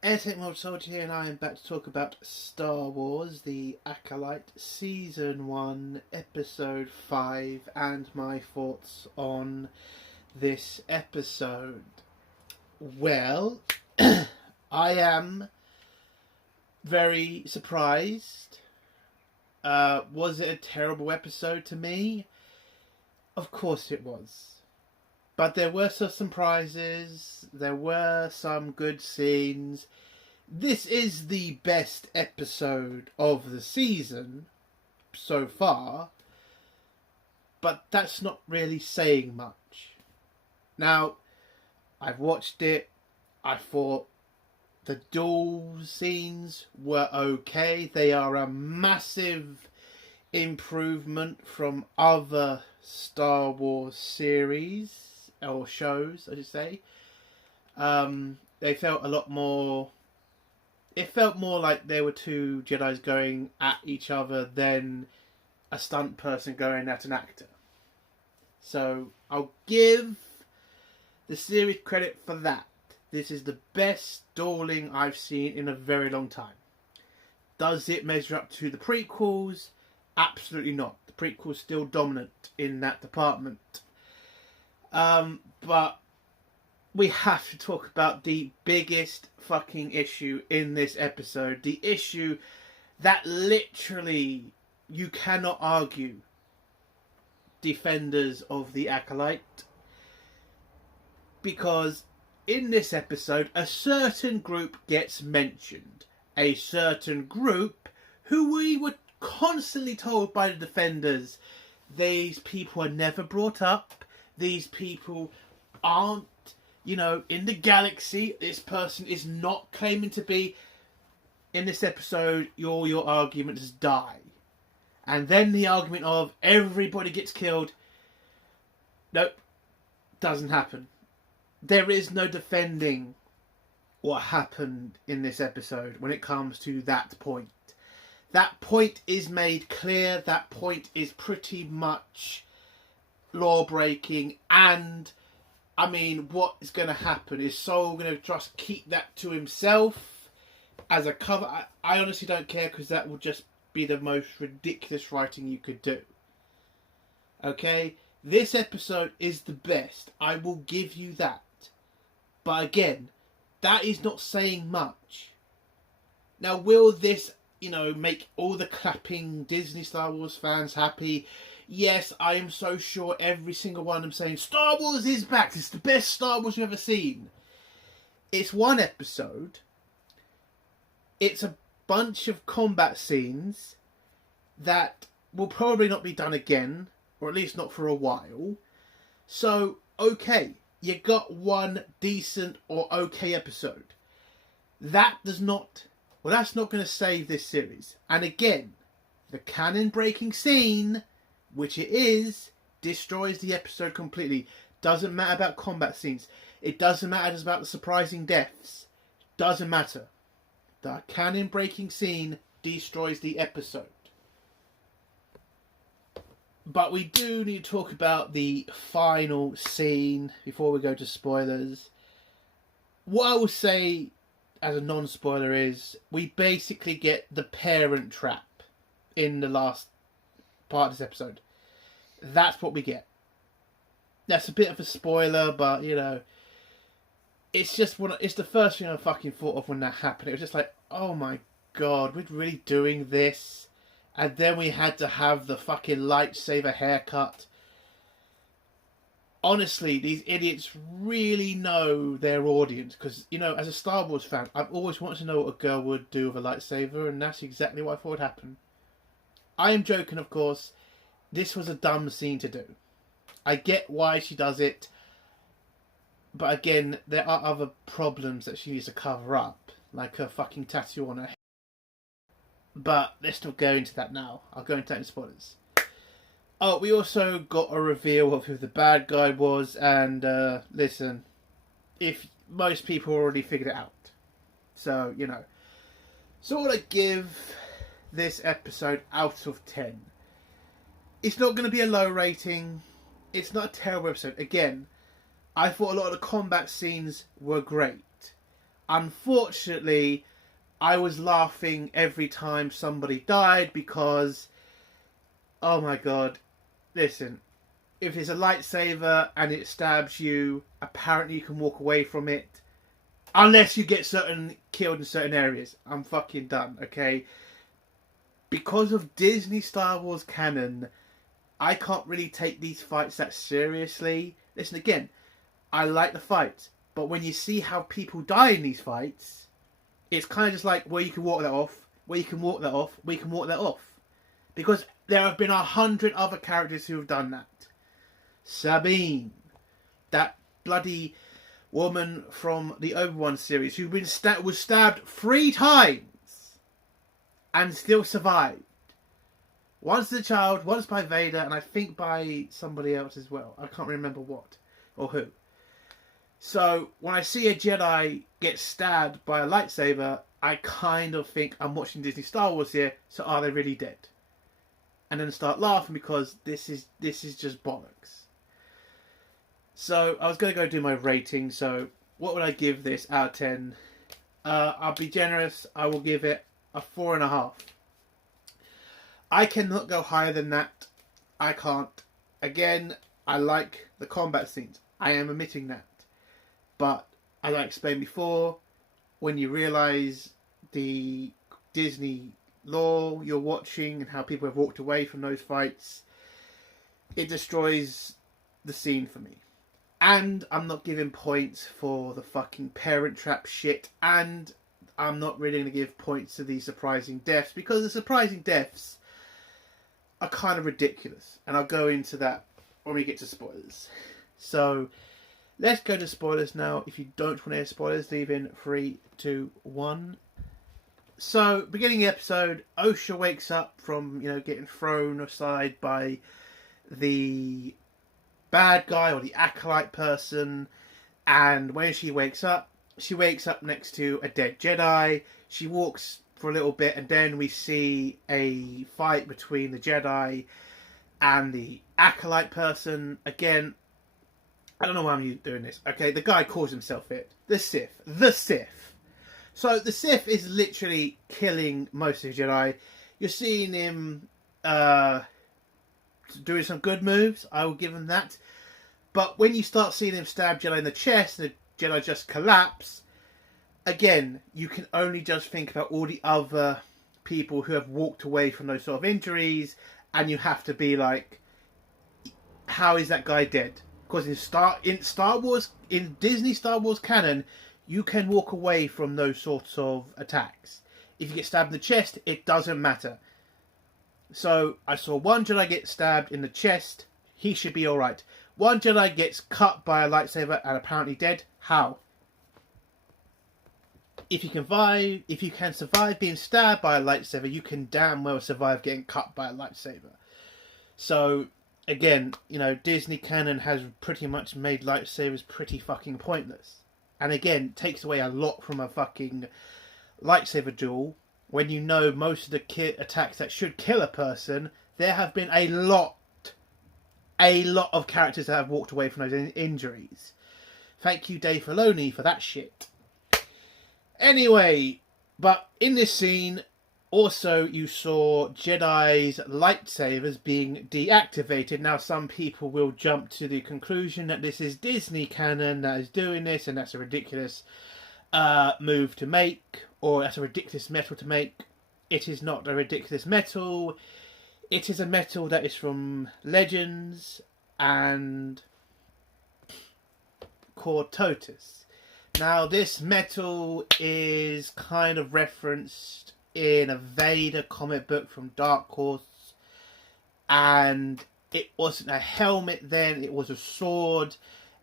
Airtech Mod Soldier here, and I am back to talk about Star Wars The Acolyte Season 1, Episode 5, and my thoughts on this episode. Well, I am very surprised. Was it a terrible episode to me? Of course it was. But there were some surprises, there were some good scenes. This is the best episode of the season so far, but that's not really saying much. Now, I've watched it, I thought the duel scenes were okay. They are a massive improvement from other Star Wars series. Or shows, I should say. They felt a lot more... It felt more like there were two Jedis going at each other than a stunt person going at an actor. So, I'll give the series credit for that. This is the best dueling I've seen in a very long time. Does it measure up to the prequels? Absolutely not. The prequel's still dominant in that department. But we have to talk about the biggest fucking issue in this episode. The issue that literally you cannot argue. Defenders of the Acolyte. Because in this episode, a certain group gets mentioned. A certain group who we were constantly told by the Defenders, these people are never brought up. These people aren't, in the galaxy. This person is not claiming to be. In this episode, all your arguments die. And then the argument of everybody gets killed. Nope. Doesn't happen. There is no defending what happened in this episode when it comes to that point. That point is made clear. That point is pretty much law breaking, and what is going to happen? Is Saul going to just keep that to himself as a cover? I honestly don't care, because that will just be the most ridiculous writing you could do. Okay, this episode is the best. I will give you that, but again, that is not saying much. Now, will this make all the clapping Disney Star Wars fans happy? Yes, I am so sure every single one of them saying, Star Wars is back, it's the best Star Wars you've ever seen. It's one episode. It's a bunch of combat scenes that will probably not be done again, or at least not for a while. So, okay, you got one decent or okay episode. That's not going to save this series. And again, the canon-breaking scene, which it is, destroys the episode completely. Doesn't matter about combat scenes. It doesn't matter just about the surprising deaths. Doesn't matter. The canon-breaking scene destroys the episode. But we do need to talk about the final scene before we go to spoilers. What I will say as a non-spoiler is, we basically get the parent trap in the last part of this episode. That's what we get. That's a bit of a spoiler, but it's the first thing I fucking thought of when that happened. It was just like, oh my god, we're really doing this? And then we had to have the fucking lightsaber haircut. Honestly, these idiots really know their audience, because, as a Star Wars fan, I've always wanted to know what a girl would do with a lightsaber, and that's exactly what I thought would happen. I am joking, of course. This was a dumb scene to do. I get why she does it, but again, there are other problems that she needs to cover up, like her fucking tattoo on her head. But let's not go into that now. I'll go into that in spoilers. Oh, we also got a reveal of who the bad guy was, and listen, if most people already figured it out. So, So what I give this episode out of 10. It's not going to be a low rating. It's not a terrible episode. Again, I thought a lot of the combat scenes were great. Unfortunately, I was laughing every time somebody died because, oh my god, listen, if it's a lightsaber and it stabs you, apparently you can walk away from it. Unless you get killed in certain areas. I'm fucking done, okay? Because of Disney Star Wars canon, I can't really take these fights that seriously. Listen, again, I like the fights, but when you see how people die in these fights, it's kind of just like, well, you can walk that off, well, you can walk that off, well, you can walk that off. Because there have been 100 other characters who have done that. Sabine, that bloody woman from the Obi-Wan series who was stabbed 3 times and still survived. Once as a child, once by Vader, and I think by somebody else as well. I can't remember what or who. So when I see a Jedi get stabbed by a lightsaber, I kind of think I'm watching Disney Star Wars here, so are they really dead? And then start laughing because this is just bollocks. So I was going to go do my rating. So what would I give this out of 10? I'll be generous. I will give it a 4.5. I cannot go higher than that. I can't. Again, I like the combat scenes. I am admitting that. But as I explained before, when you realise the Disney lore you're watching and how people have walked away from those fights, it destroys the scene for me. And I'm not giving points for the fucking Parent Trap shit, and I'm not really going to give points to the surprising deaths, because the surprising deaths are kind of ridiculous, and I'll go into that when we get to spoilers. So let's go to spoilers now. If you don't want to hear spoilers, leave in 3, 2, 1. So, beginning of the episode, Osha wakes up from, getting thrown aside by the bad guy or the acolyte person, and when she wakes up next to a dead Jedi. She walks for a little bit, and then we see a fight between the Jedi and the acolyte person. Again, I don't know why I'm doing this. Okay, the guy calls himself it. The Sith. The Sith. So the Sith is literally killing most of the Jedi. You're seeing him doing some good moves. I will give him that. But when you start seeing him stab Jedi in the chest and the Jedi just collapse, again, you can only just think about all the other people who have walked away from those sort of injuries, and you have to be like, how is that guy dead? Because in Star Wars, in Disney Star Wars canon, you can walk away from those sorts of attacks. If you get stabbed in the chest, it doesn't matter. So I saw one Jedi get stabbed in the chest. He should be alright. One Jedi gets cut by a lightsaber and apparently dead. How? If you can survive being stabbed by a lightsaber, you can damn well survive getting cut by a lightsaber. So again, Disney canon has pretty much made lightsabers pretty fucking pointless. And again, takes away a lot from a fucking lightsaber duel. When you know most of the attacks that should kill a person, there have been a lot of characters that have walked away from those injuries. Thank you, Dave Filoni, for that shit. Anyway, but in this scene, also you saw Jedi's lightsabers being deactivated. Now, some people will jump to the conclusion that this is Disney canon that is doing this, and that's a ridiculous move to make, or that's a ridiculous metal to make. It is not a ridiculous metal. It is a metal that is from Legends and Cortotis. Now, this metal is kind of referenced in a Vader comic book from Dark Horse, and it wasn't a helmet then, it was a sword,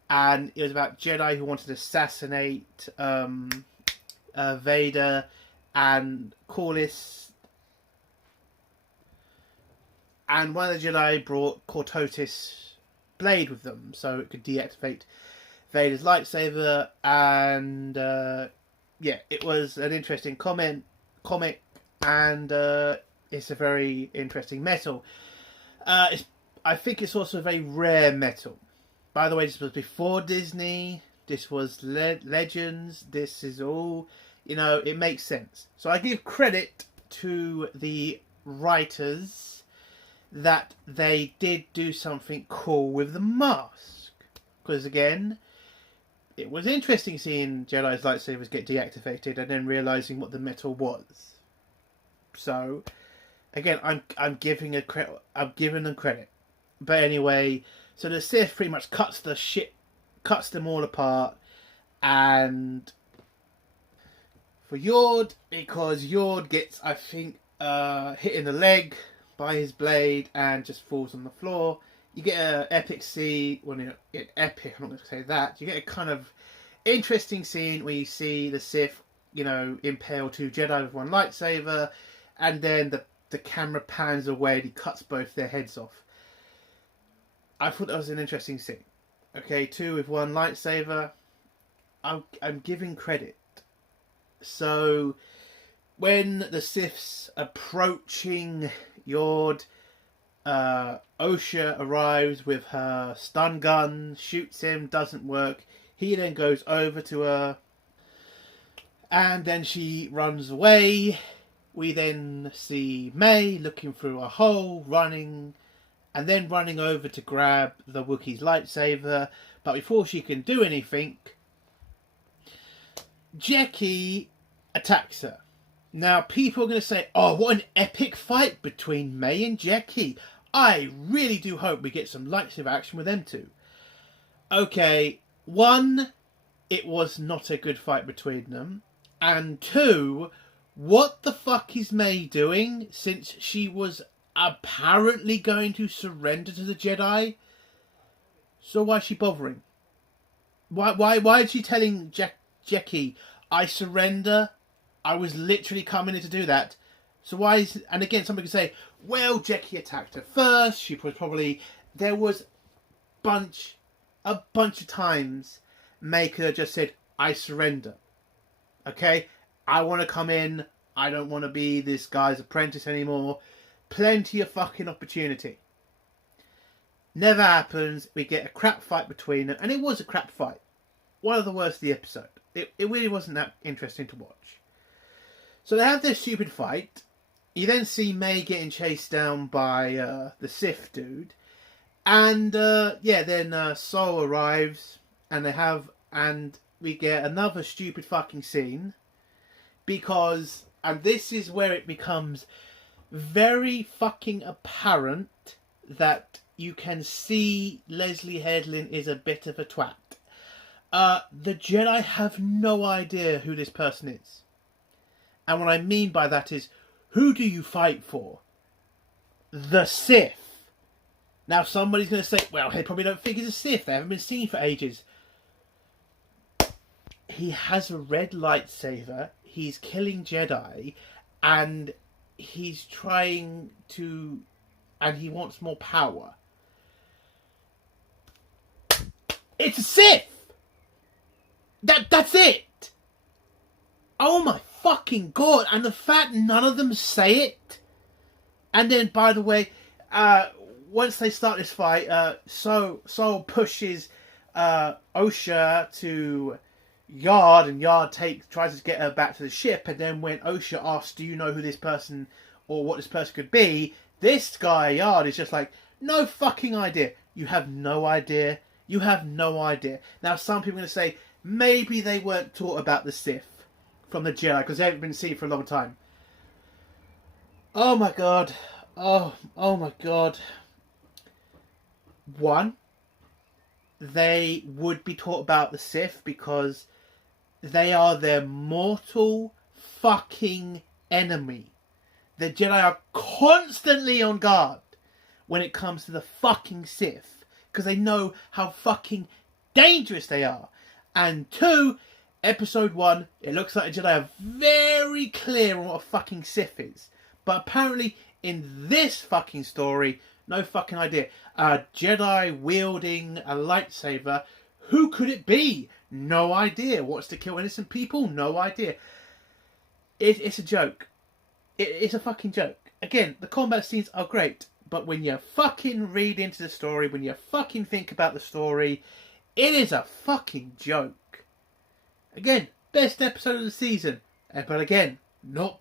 and it was about Jedi who wanted to assassinate Vader and Corlys, and one of the Jedi brought Cortotis blade with them so it could deactivate Vader's lightsaber, and it was an interesting comic, and it's a very interesting metal. I think it's also a very rare metal. By the way, this was before Disney. This was Legends. This is all, it makes sense. So I give credit to the writers that they did do something cool with the mask. Because again, it was interesting seeing Jedi's lightsabers get deactivated and then realizing what the metal was. So, again, I'm giving them credit. But anyway, so the Sith pretty much cuts them all apart, and for Yord, because Yord gets, I think, hit in the leg by his blade and just falls on the floor. You get an epic scene. Well, epic. I'm not going to say that. You get a kind of interesting scene where you see the Sith, impale two Jedi with one lightsaber, and then the camera pans away and he cuts both their heads off. I thought that was an interesting scene. Okay, two with one lightsaber. I'm giving credit. So when the Sith's approaching Yord, Osha arrives with her stun gun, shoots him, doesn't work. He then goes over to her, and then she runs away. We then see May looking through a hole, running, and then running over to grab the Wookiee's lightsaber. But before she can do anything, Jackie attacks her. Now, people are going to say, oh, what an epic fight between May and Jackie. I really do hope we get some lightsaber action with them two. Okay, one, it was not a good fight between them. And two, what the fuck is May doing since she was apparently going to surrender to the Jedi? So why is she bothering? Why is she telling Jackie, I surrender? I was literally coming in to do that. So why is... And again, somebody could say, well, Jackie attacked her first. She was probably... There was a bunch of times May could have just said, I surrender. Okay? I want to come in. I don't want to be this guy's apprentice anymore. Plenty of fucking opportunity. Never happens. We get a crap fight between them. And it was a crap fight. One of the worst of the episode. It really wasn't that interesting to watch. So they have this stupid fight. You then see May getting chased down by the Sith dude. And then Sol arrives. And we get another stupid fucking scene. Because, and this is where it becomes very fucking apparent that you can see Leslie Headland is a bit of a twat. The Jedi have no idea who this person is. And what I mean by that is, who do you fight for? The Sith. Now somebody's going to say, well, they probably don't think he's a Sith. They haven't been seen for ages. He has a red lightsaber. He's killing Jedi. And he's trying to... And he wants more power. It's a Sith! That's it! Oh my fucking god! And the fact none of them say it. And then, by the way, once they start this fight, Sol pushes Osha to Yard, and Yard tries to get her back to the ship. And then when Osha asks, "Do you know who this person or what this person could be?" This guy Yard is just like, "No fucking idea. You have no idea. You have no idea." Now, some people are going to say maybe they weren't taught about the Sith from the Jedi because they haven't been seen for a long time. Oh my god. Oh my god. One, they would be taught about the Sith because they are their mortal fucking enemy. The Jedi are constantly on guard when it comes to the fucking Sith because they know how fucking dangerous they are. And two, episode 1, it looks like the Jedi are very clear on what a fucking Sith is. But apparently, in this fucking story, no fucking idea. A Jedi wielding a lightsaber, who could it be? No idea. What's to kill innocent people? No idea. It's a joke. It's a fucking joke. Again, the combat scenes are great. But when you fucking read into the story, when you fucking think about the story, It is a fucking joke. Again, best episode of the season. But again, not...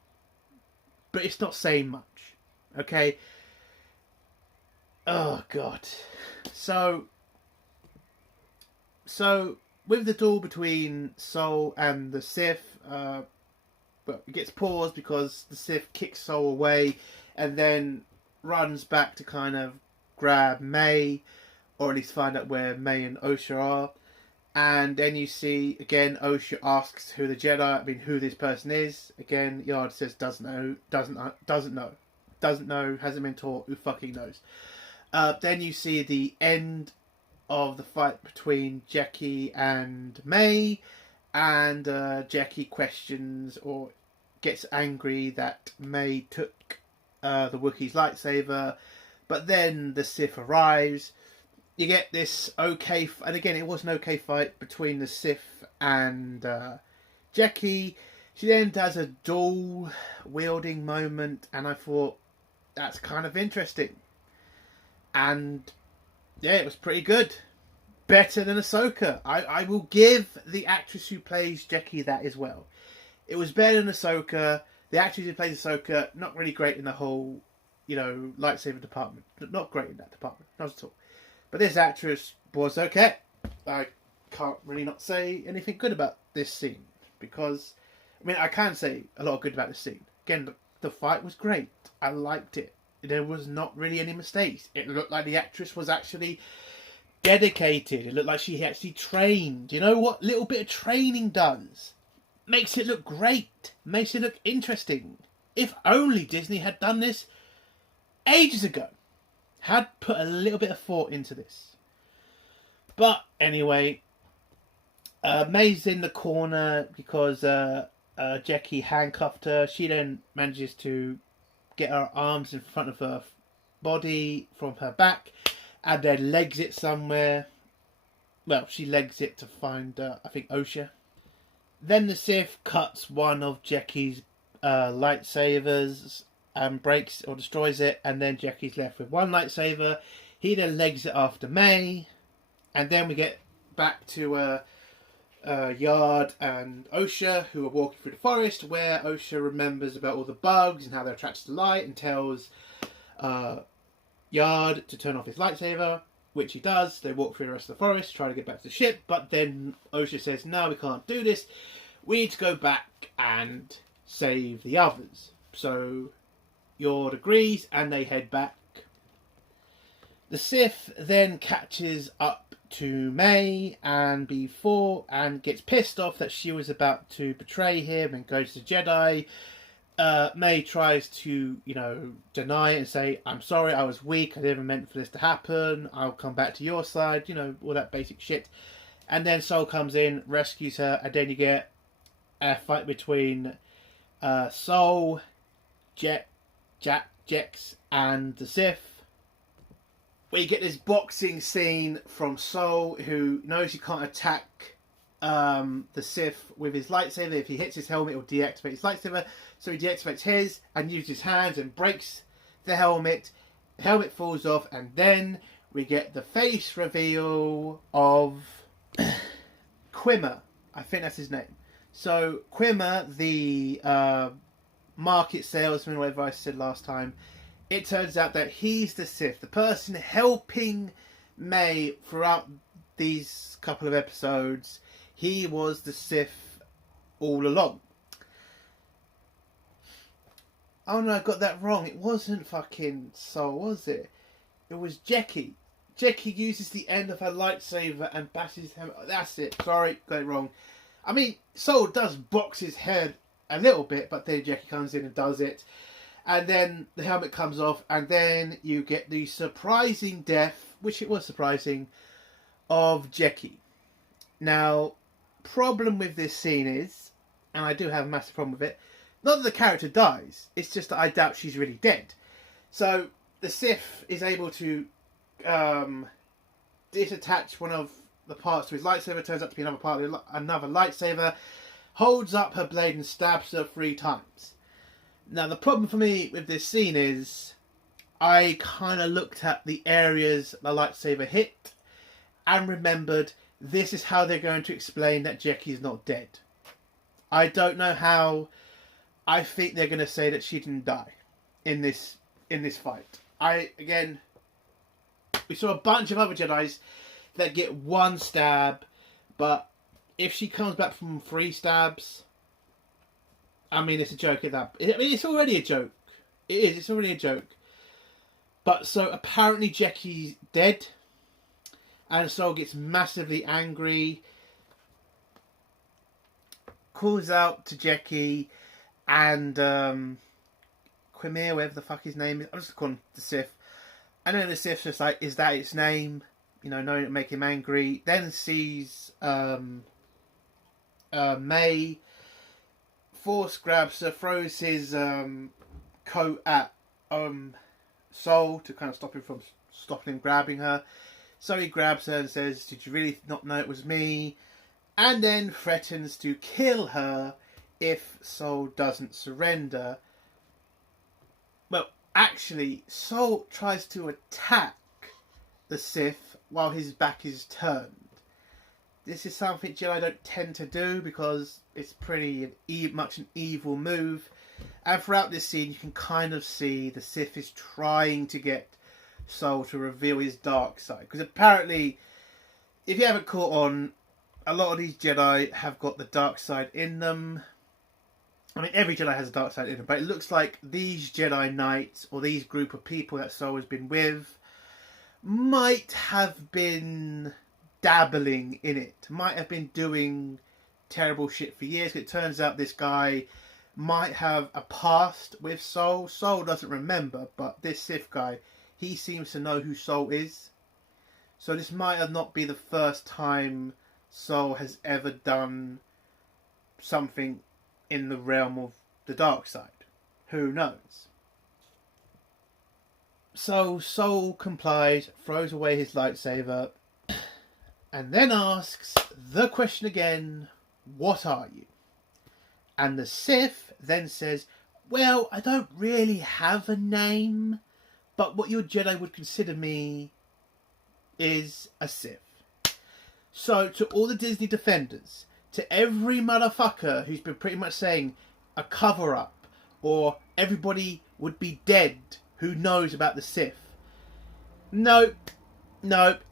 But it's not saying much. Okay? Oh, God. So, with the duel between Soul and the Sith, well, it gets paused because the Sith kicks Soul away and then runs back to kind of grab May, or at least find out where May and Osha are. And then you see, again, Osha asks who the Jedi, who this person is. Again, Yard says doesn't know, hasn't been taught, who fucking knows. Then you see the end of the fight between Jackie and May, and Jackie questions or gets angry that May took the Wookiee's lightsaber, but then the Sith arrives. You get this okay, and again it was an okay fight between the Sith and Jackie. She then does a dual wielding moment, and I thought that's kind of interesting. And yeah, it was pretty good. Better than Ahsoka. I will give the actress who plays Jackie that as well. It was better than Ahsoka. The actress who plays Ahsoka, not really great in the whole, lightsaber department. Not great in that department. Not at all. But this actress was okay. I can't really not say anything good about this scene. Because, I can say a lot of good about this scene. Again, the fight was great. I liked it. There was not really any mistakes. It looked like the actress was actually dedicated. It looked like she actually trained. You know what little bit of training does? Makes it look great. Makes it look interesting. If only Disney had done this ages ago. Had put a little bit of thought into this. But anyway, May's in the corner because Jackie handcuffed her. She then manages to get her arms in front of her body from her back and then legs it somewhere. Well, she legs it to find, I think, Osha. Then the Sith cuts one of Jackie's lightsabers and breaks or destroys it, and then Jackie's left with one lightsaber. He then legs it after May, and then we get back to Yard and Osha, who are walking through the forest, where Osha remembers about all the bugs and how they're attracted to light, and tells Yard to turn off his lightsaber, which he does. They walk through the rest of the forest, try to get back to the ship, but then Osha says, no, we can't do this. We need to go back and save the others. So Yard agrees, and they head back. The Sith then catches up to May and gets pissed off that she was about to betray him and go to the Jedi. May tries to, deny it and say, I'm sorry, I was weak, I never meant for this to happen, I'll come back to your side, all that basic shit. And then Soul comes in, rescues her, and then you get a fight between Soul, Jex, and the Sith. We get this boxing scene from Soul, who knows he can't attack the Sith with his lightsaber. If he hits his helmet, it will deactivate his lightsaber. So he deactivates his and uses his hands and breaks the helmet. The helmet falls off, and then we get the face reveal of Quimmer. I think that's his name. So Quimmer, the market salesman, whatever I said last time, it turns out that he's the Sith, the person helping May throughout these couple of episodes. He was the Sith all along. Oh no, I got that wrong. It wasn't fucking Soul, was it? It was Jackie. Jackie uses the end of her lightsaber and bashes him. That's it. Sorry, got it wrong. Soul does box his head a little bit, but then Jackie comes in and does it. And then the helmet comes off, and then you get the surprising death, which it was surprising, of Jackie. Now, problem with this scene is, and I do have a massive problem with it, not that the character dies, it's just that I doubt she's really dead. So, the Sith is able to disattach one of the parts to his lightsaber, turns out to be another part of another lightsaber, holds up her blade and stabs her 3 times. Now, the problem for me with this scene is I kind of looked at the areas the lightsaber hit and remembered this is how they're going to explain that Jackie is not dead. I don't know how. I think they're going to say that she didn't die in this fight. We saw a bunch of other Jedis that get one stab, but if she comes back from 3 stabs, I mean, it's a joke at that. I mean, it's already a joke. It is. It's already a joke. But so apparently Jackie's dead, and Soul gets massively angry, calls out to Jackie, and Quimir, whatever the fuck his name is. I'm just calling him the Sith. And then the Sith's just like, is that its name? You know, knowing it make him angry. Then sees May. Force grabs her, throws his coat at Soul to kind of stop him from stopping him grabbing her. So he grabs her and says, did you really not know it was me? And then threatens to kill her if Soul doesn't surrender. Well, actually, Soul tries to attack the Sith while his back is turned. This is something Jedi don't tend to do because it's pretty much an evil move. And throughout this scene, you can kind of see the Sith is trying to get Soul to reveal his dark side. Because apparently, if you haven't caught on, a lot of these Jedi have got the dark side in them. I mean, every Jedi has a dark side in them, but it looks like these Jedi Knights, or these group of people that Soul has been with, might have been dabbling in it. Might have been doing terrible shit for years. It turns out this guy might have a past with Soul. Soul doesn't remember, but this Sith guy, he seems to know who Soul is. So this might have not be the first time Soul has ever done something in the realm of the dark side. Who knows? So Soul complies, throws away his lightsaber, and then asks the question again, what are you? And the Sith then says, well, I don't really have a name, but what your Jedi would consider me is a Sith. So to all the Disney defenders, to every motherfucker who's been pretty much saying a cover-up, or everybody would be dead who knows about the Sith. Nope.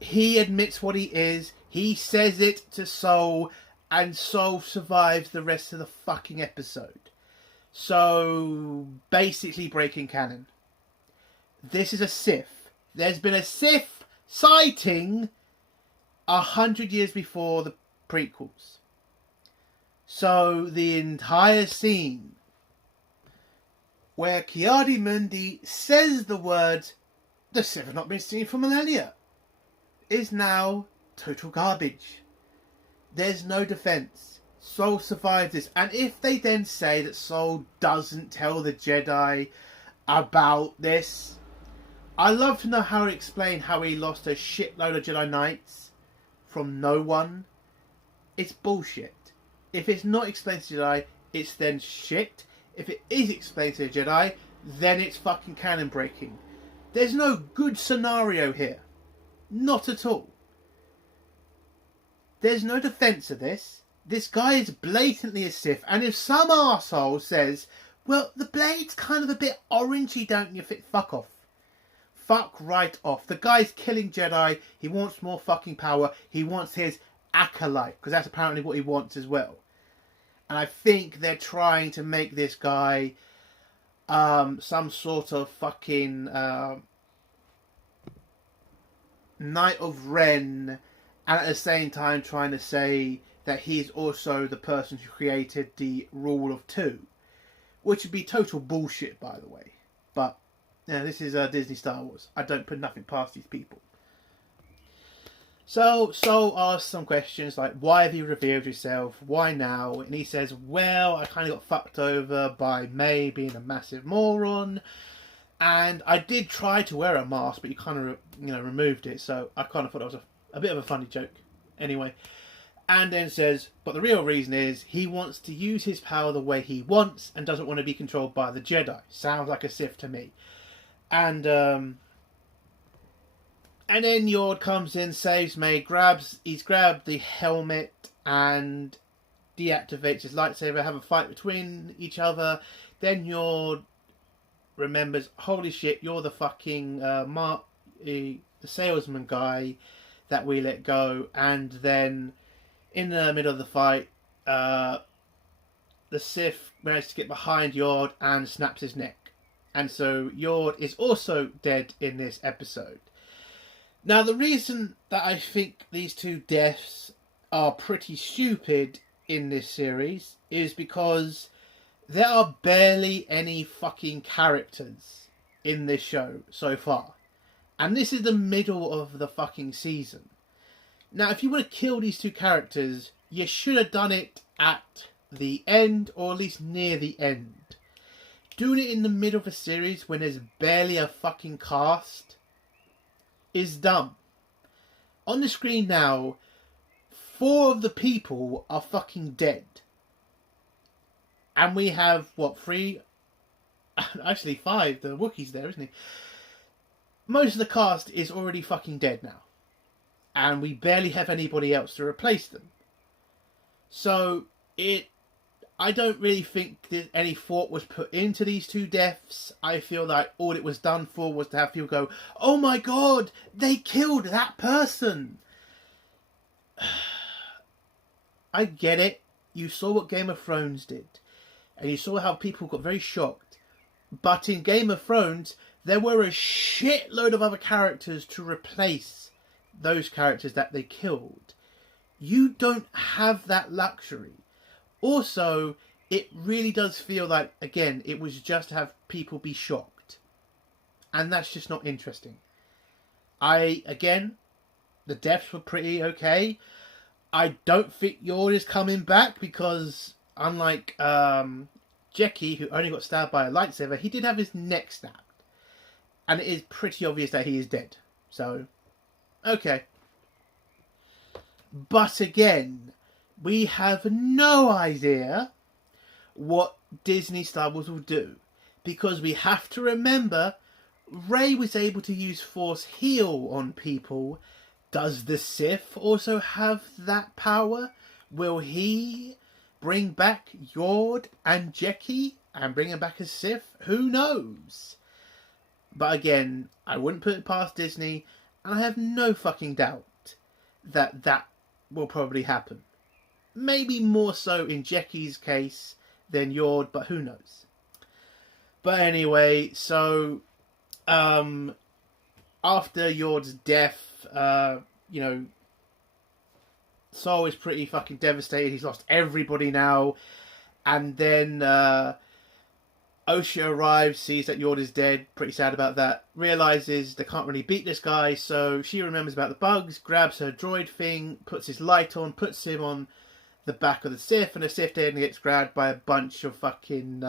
He admits what he is. He says it to Soul, and Soul survives the rest of the fucking episode. So, basically breaking canon. This is a Sith. There's been a Sith sighting 100 years before the prequels. So, the entire scene where Ki-Adi-Mundi says the words, the Sith have not been seen for millennia, is now total garbage. There's no defense. Soul survives this. And if they then say that Soul doesn't tell the Jedi about this, I'd love to know how to explain how he lost a shitload of Jedi Knights from no one. It's bullshit. If it's not explained to Jedi, it's then shit. If it is explained to the Jedi, then it's fucking canon breaking. There's no good scenario here. Not at all. There's no defense of this. This guy is blatantly a Sith. And if some arsehole says, well, the blade's kind of a bit orangey, don't you think? Fuck off. Fuck right off. The guy's killing Jedi. He wants more fucking power. He wants his acolyte. Because that's apparently what he wants as well. And I think they're trying to make this guy some sort of fucking Knight of Ren, and at the same time trying to say that he's also the person who created the Rule of Two, which would be total bullshit, by the way. But yeah, this is Disney Star Wars. I don't put nothing past these people. So Soul asks some questions like, why have you revealed yourself? Why now? And he says, well, I kind of got fucked over by May being a massive moron. And I did try to wear a mask, but you kind of, removed it. So I kind of thought that was a bit of a funny joke. Anyway. And then says, but the real reason is he wants to use his power the way he wants and doesn't want to be controlled by the Jedi. Sounds like a Sith to me. And And then Yord comes in, saves May, he's grabbed the helmet and deactivates his lightsaber, have a fight between each other. Then Yord remembers, holy shit, you're the fucking the salesman guy that we let go. And then in the middle of the fight, the Sith manages to get behind Yord and snaps his neck. And so Yord is also dead in this episode. Now, the reason that I think these two deaths are pretty stupid in this series is because there are barely any fucking characters in this show so far. And this is the middle of the fucking season. Now, if you want to kill these two characters, you should have done it at the end, or at least near the end. Doing it in the middle of a series when there's barely a fucking cast is dumb. On the screen now, 4 of the people are fucking dead. And we have, 3? Actually 5. The Wookiee's there, isn't he? Most of the cast is already fucking dead now. And we barely have anybody else to replace them. So, I don't really think that any thought was put into these two deaths. I feel like all it was done for was to have people go, oh my god, they killed that person. I get it. You saw what Game of Thrones did. And you saw how people got very shocked. But in Game of Thrones, there were a shitload of other characters to replace those characters that they killed. You don't have that luxury. Also, it really does feel like, again, it was just to have people be shocked. And that's just not interesting. Again, the deaths were pretty okay. I don't think Yord is coming back because, unlike Jeckie, who only got stabbed by a lightsaber, he did have his neck snapped. And it is pretty obvious that he is dead. So, okay. But again, we have no idea what Disney Star Wars will do. Because we have to remember, Rey was able to use Force Heal on people. Does the Sith also have that power? Will he bring back Yord and Jeckie and bring him back as Sith? Who knows? But again, I wouldn't put it past Disney, and I have no fucking doubt that that will probably happen. Maybe more so in Jeckie's case than Yord, but who knows? But anyway, so after Yord's death, Saul is pretty fucking devastated. He's lost everybody now. And then Osha arrives, sees that Yord is dead, pretty sad about that, realises they can't really beat this guy, so she remembers about the bugs, grabs her droid thing, puts his light on, puts him on the back of the Sith, and the Sith then gets grabbed by a bunch of fucking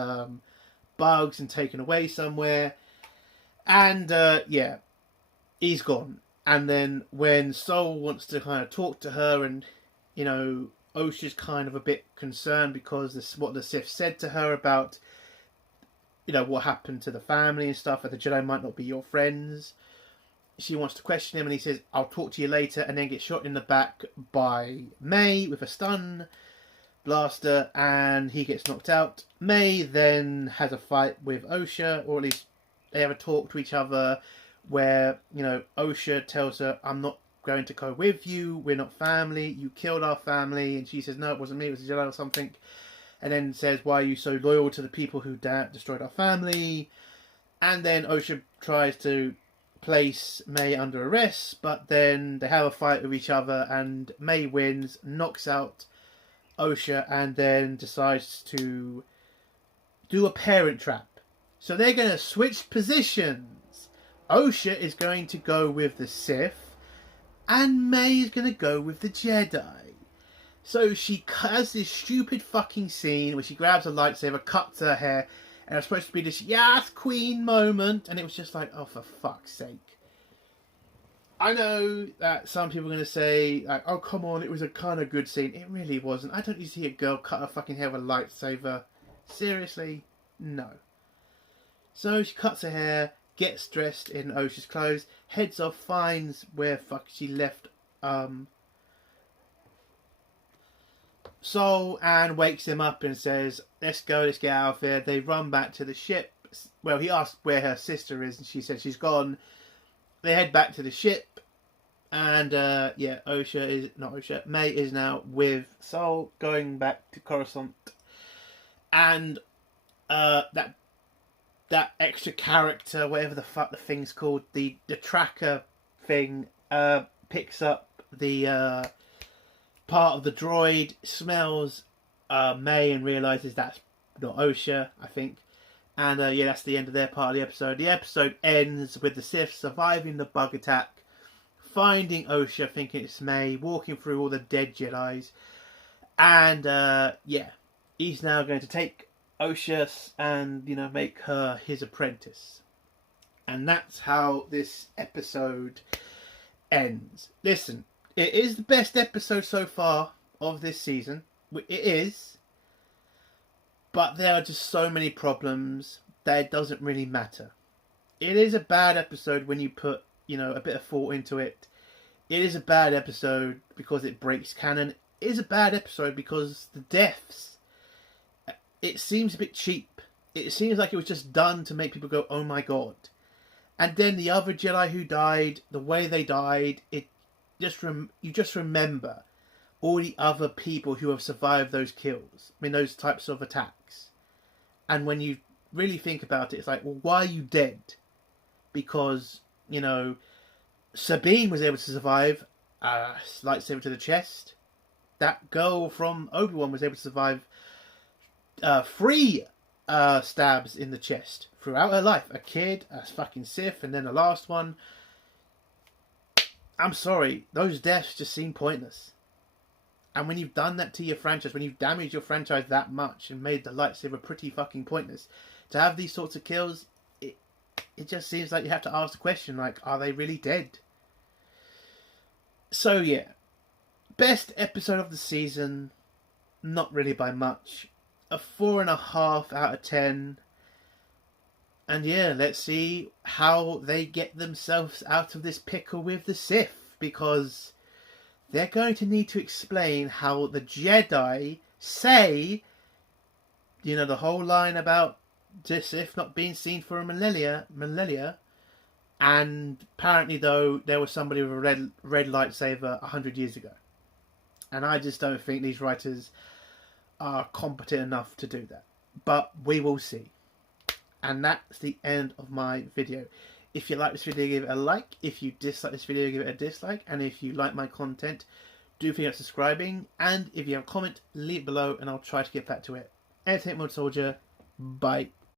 bugs and taken away somewhere. And, he's gone. And then when Sol wants to kind of talk to her, and, Osha's kind of a bit concerned because this what the Sith said to her about, what happened to the family and stuff, that the Jedi might not be your friends. She wants to question him, and he says, I'll talk to you later, and then gets shot in the back by May with a stun blaster, and he gets knocked out. May then has a fight with Osha, or at least they have a talk to each other, where, Osha tells her, I'm not going to go with you, we're not family, you killed our family, and she says, no, it wasn't me, it was a Jedi or something, and then says, why are you so loyal to the people who destroyed our family? And then Osha tries to place May under arrest, but then they have a fight with each other, and May wins, knocks out Osha, and then decides to do a parent trap. So they're going to switch positions. Osha is going to go with the Sith, and May is going to go with the Jedi. So she has this stupid fucking scene where she grabs a lightsaber, cuts her hair, and it's supposed to be this yes queen moment, and it was just like, oh, for fuck's sake. I know that some people are going to say, like, oh, come on, it was a kind of good scene. It really wasn't. I don't need to see a girl cut her fucking hair with a lightsaber. Seriously? No. So she cuts her hair, gets dressed in Osha's clothes, heads off, finds where fuck she left Sol, and wakes him up and says, let's go, let's get out of here. They run back to the ship. Well, he asks where her sister is, and she said she's gone. They head back to the ship, and May is now with Sol, going back to Coruscant. And that extra character, whatever the fuck the thing's called, the tracker thing, picks up the part of the droid, smells May, and realizes that's not Osha, I think. And that's the end of their part of the episode. The episode ends with the Sith surviving the bug attack, finding Osha, thinking it's May, walking through all the dead Jedis, and he's now going to take Osha and make her his apprentice. And that's how this episode ends. Listen, it is the best episode so far of this season. It is. But there are just so many problems that it doesn't really matter. It is a bad episode when you put, a bit of thought into it. It is a bad episode because it breaks canon. It is a bad episode because the deaths, it seems a bit cheap. It seems like it was just done to make people go, oh my god. And then the other Jedi who died, the way they died, you just remember all the other people who have survived those kills. I mean, those types of attacks. And when you really think about it, it's like, well, why are you dead? Because, Sabine was able to survive lightsaber to the chest. That girl from Obi-Wan was able to survive 3 stabs in the chest throughout her life. A kid, a fucking Sith, and then the last one. I'm sorry, those deaths just seem pointless. And when you've done that to your franchise, when you've damaged your franchise that much and made the lightsaber pretty fucking pointless, to have these sorts of kills, it just seems like you have to ask the question, like, are they really dead? So yeah, best episode of the season, not really by much. A 4.5 out of 10. And yeah, let's see how they get themselves out of this pickle with the Sith, because they're going to need to explain how the Jedi say, the whole line about the Sith not being seen for a millennia, and apparently though there was somebody with a red lightsaber 100 years ago. And I just don't think these writers are competent enough to do that. But we will see. And that's the end of my video. If you like this video, give it a like. If you dislike this video, give it a dislike. And if you like my content, do think of subscribing. And if you have a comment, leave it below and I'll try to get back to it. Entertainment Soldier, bye.